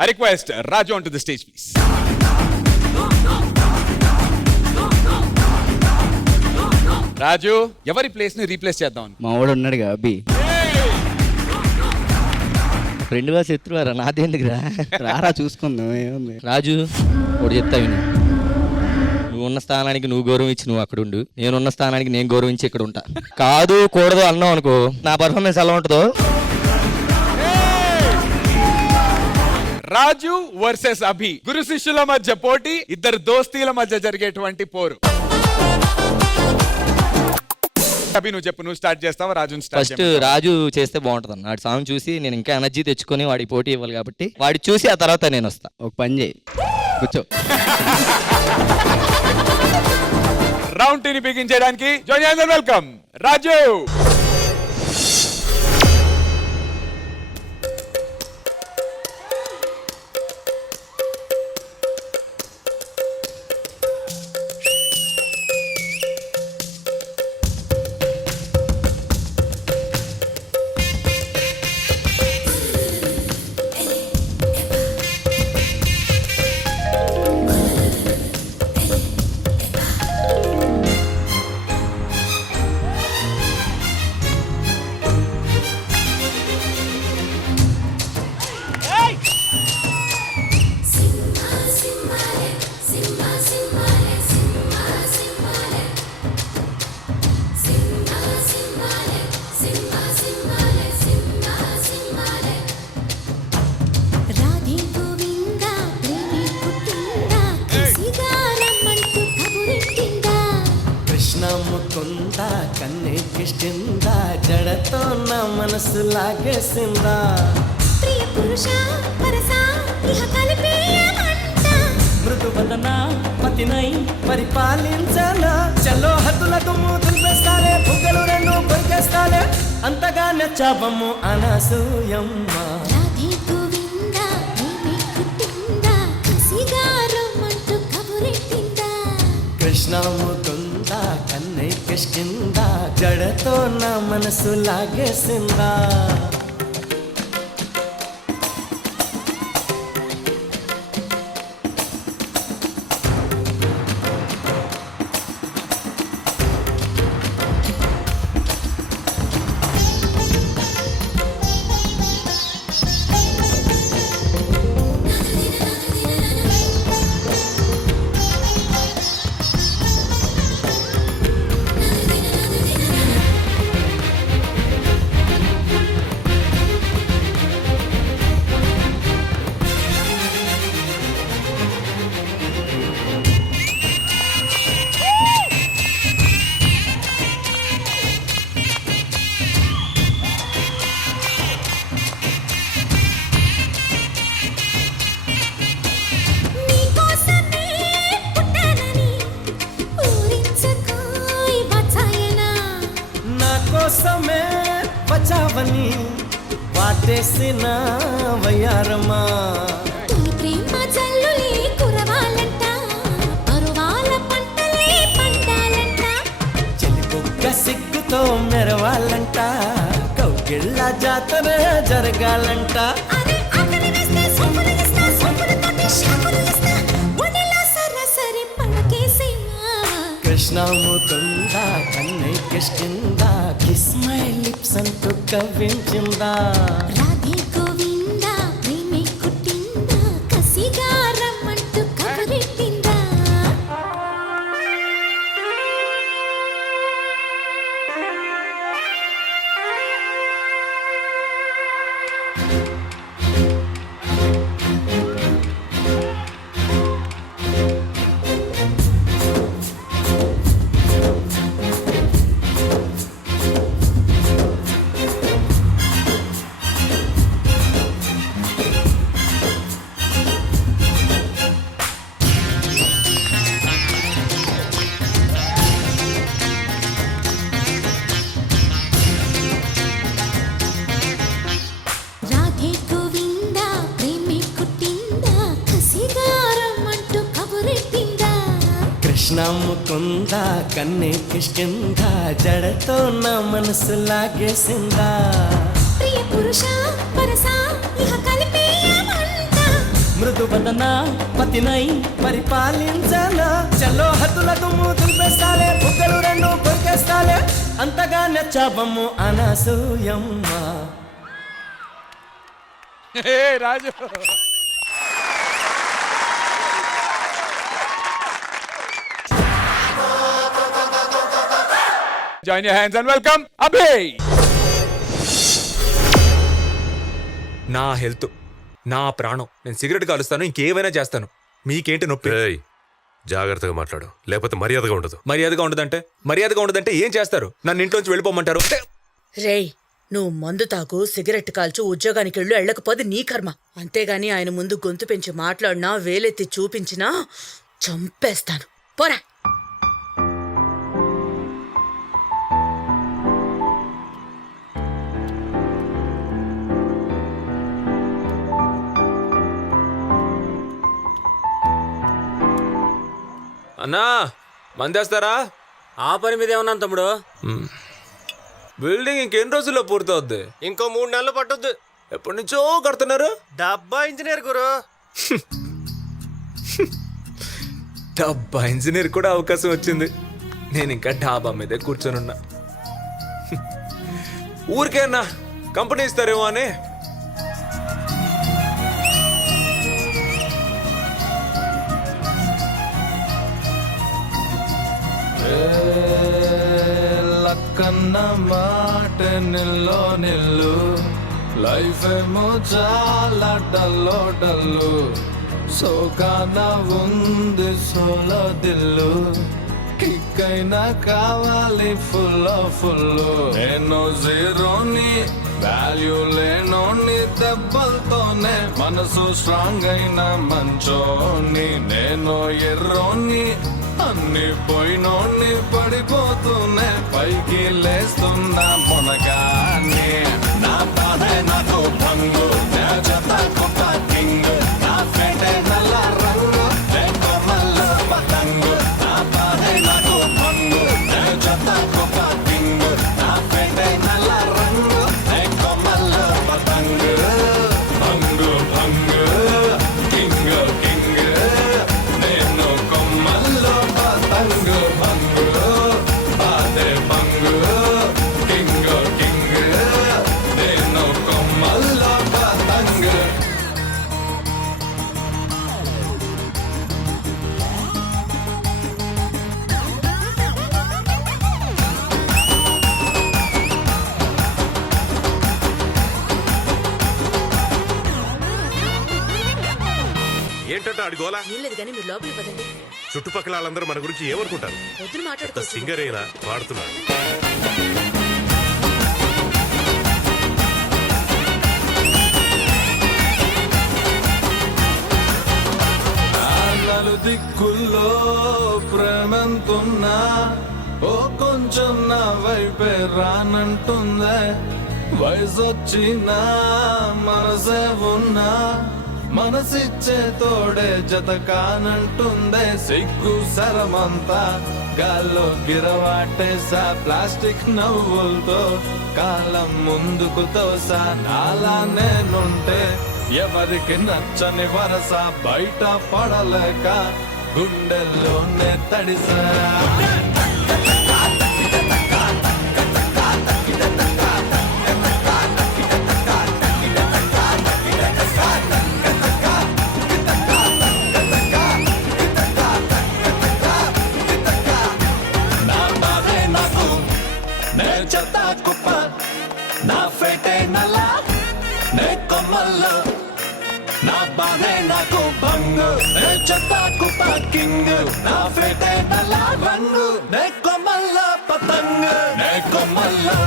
I request Raju onto the stage, please. రాజు, ఎవరి place ని replace చేద్దాం? మా వాడు ఉన్నాడుగా అబ్బి. ఫ్రెండ్గా శత్రువారా నాదేందుకురా, రారా చూసుకుందాం ఏముంది. రాజు ఒకటి చెప్తా విను, నువ్వు ఉన్న స్థానానికి నువ్వు గౌరవించి నువ్వు అక్కడ ఉండు, నేనున్న స్థానానికి నేను గౌరవించి ఇక్కడ ఉంటా. కాదు కూడదు అన్నావు అనుకో, నా పర్ఫార్మెన్స్ ఎలా ఉంటుందో. రాజు వర్సెస్ అభి, గురు శిష్యుల మధ్య పోటీ, ఇద్దరు దోస్తీల మధ్య జరిగేటువంటి పోరు. అభి నువ్వు చెప్పు, నువ్వు స్టార్ట్ చేస్తావా రాజుని? ఫస్ట్ రాజు చేస్తే బాగుంటుంది అన్న, వాడి సాంగ్ చూసి నేను ఇంకా ఎనర్జీ తెచ్చుకొని వాడికి పోటీ ఇవ్వాలి కాబట్టి వాడి చూసి ఆ తర్వాత నేను వస్తా. ఒక పని చేయి, కూర్చో. రౌండ్ టీని బిగించడానికి వెల్కమ్ రాజు. కన్నెక్కిష్టిందా జడతో నా మనసు లాగేసిందా, ప్రియ పురుష పరస ఇహ కలిపేయమంట, మృదువదన పతినై పరిపాలించనా, చలో హద్దులకు మూతులు వేస్తాలే, బుగ్గలు రెండు కొరికేస్తాలే, అంతగా నచ్చాబమ్ము అనసూయమ్మ. కృష్ణ ముకుంద కన్నెక్కిష్టిందా జడతో నా మనసు లాగేసిందా. కోసమే వచ్చావని వాటేసిన వయ్యారమా, ప్రేమ జల్లులే కురవాలంట, పరువాల పంటలే పండాలంట, చెలిపొక్క సిగ్గుతో మెరవాలంట, కౌగిళ్ళ జాతర జరగాలంట. కృష్ణ ముకుంద కన్నెక్కిష్టిందా కిస్ మై లిప్స్ అంటూ కవ్వించిందా, రాధే గోవింద ప్రేమే కుట్టిందా, కసిగా రమ్మంటూ కబురెట్టిందా. కృష్ణ ముకుంద కన్నెక్కిష్టిందా జడతో నా మనసు లాగేసిందా, ప్రియ పురుష పరస ఇహ కలిపేయమంట, మృదు వదన పతినై పరిపాలించనా చలో హద్దుల దుమ్ము దులిపేస్తాలే బుగ్గలు రెండు కొరికేస్తాలే అంతగా నచ్చాబమ్ము అనసూయమ్మ హే రాజు Join your hands and welcome Abhay. నా హెల్త్ నా ప్రాణం నేను సిగరెట్ కాలుస్తాను ఇంకేమైనా చేస్తాను మీకేంటి నొప్పి ఏయ్, జాగ్రత్తగా మాట్లాడు లేకపోతే మర్యాదగా ఉండదు. మర్యాదగా ఉండదంటే ఏం చేస్తారు నన్ను ఇంట్లోంచి వెళ్ళిపోమంటారు రేయ్ నువ్వు మందు తాగు సిగరెట్ కాల్చు ఉద్యోగానికి వెళ్ళు వెళ్ళకపోతే నీ కర్మ అంతేగాని ఆయన ముందు గొంతు పెంచి మాట్లాడినా వేలెత్తి చూపించినా చంపేస్తాను పోరా అన్నా మందేస్తారా ఆ పని మీద ఏమన్నాను తమ్ముడు. బిల్డింగ్ ఇంకెన్ని రోజుల్లో పూర్తవుద్ది ఇంకో 3 నెలలు పట్టుద్ది. ఎప్పటి నుంచో కడుతున్నారు డబ్బా ఇంజనీర్ గురు. డబ్బా ఇంజనీర్ కూడా అవకాశం వచ్చింది నేను ఇంకా డాబా మీదే కూర్చొనున్నా ఊరికే అన్నా కంపెనీ ఇస్తారేమో అని లక్కన్న మాట నిల్లో నిల్లు లైఫ్ ఏమో చాలా డల్లో డల్లు సోకాన ఉంది సోలో దిల్లు కిక్ అయినా కావాలి ఫుల్ ఫుల్ నేను జీరోని వాల్యూ లేనోని దెబ్బలతోనే మనసు స్ట్రాంగ్ అయిన మంచోని నేను ఎర్రోని అన్ని పోయినోన్ని పడిపోతూనే పైకి లేస్తున్నా మునగానే నా బాధే నాకు భంగు నా జత కుక్క కింగ్ నా ఫేటే నల్ల రంగు కొమ్మల్ల పతంగు నా బాధే నాకు భంగు నా జత కుక్క కింగ్ నా ఫేటే నల్ల రంగు కొమ్మల్ల పతంగు భంగు భంగు కింగ్ కింగ్ నేను కొమ్మల్లో పతంగు భంగు బాధే భంగు కింగ్ కింగ్ నేను కొమ్మల్లో పతంగు ఏంటంటే ఆడి గోలా ఏం లేదు కానీ మీరు లోపలికి పదండి చుట్టుపక్కల వాళ్ళందరూ మన గురించి ఏమనుకుంటారు? వద్దులు కొత్త మాట్లాడుకోవచ్చు సింగర్ అయినా పాడుతున్నాడు. నలు దిక్కుల్లో ప్రేమంతున్నా ఓ కొంచెం నా వైపే రానంటుందే వయసొచ్చినా మనసే ఉన్నా మనసిచ్చే తోడే జత కానంటుందే సిగ్గు సరమంతా గాల్లో గిరవాటేసా ప్లాస్టిక్ నవ్వులతో కాలం ముందుకు తోసా నాలా నేనుంటే ఎవరికి నచ్చని వరస బయట పడలేక గుండెల్లోనే తడిసా నా బాధే నాకు నే చెత్త కుప్ప నా ఫేటే నల్ల నే కొమ్మల్లో నా బాధే నాకు భంగు నే చెత్త కుప్ప కింగ్ నా ఫేటే నల్ల రంగు నే కొమ్మల్లో పతంగు నే కొమ్మల్లో